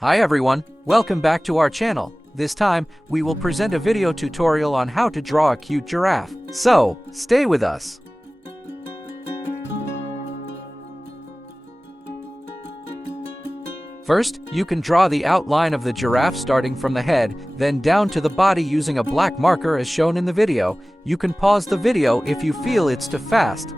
Hi everyone, welcome back to our channel. This time, we will present a video tutorial on how to draw a cute giraffe. So, stay with us. First, you can draw the outline of the giraffe starting from the head, then down to the body using a black marker as shown in the video. You can pause the video if you feel it's too fast.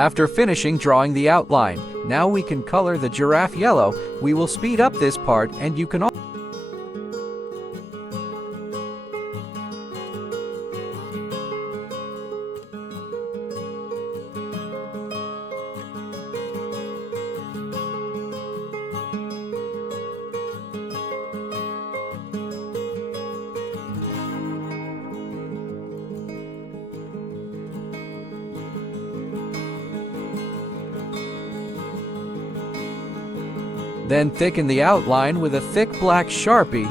After finishing drawing the outline, now we can color the giraffe yellow. We will speed up this part and you can then thicken the outline with a thick black Sharpie.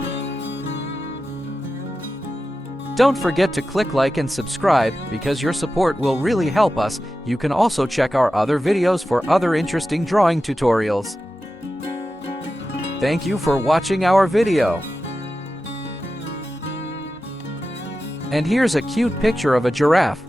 Don't forget to click like and subscribe because your support will really help us. You can also check our other videos for other interesting drawing tutorials. Thank you for watching our video. And here's a cute picture of a giraffe.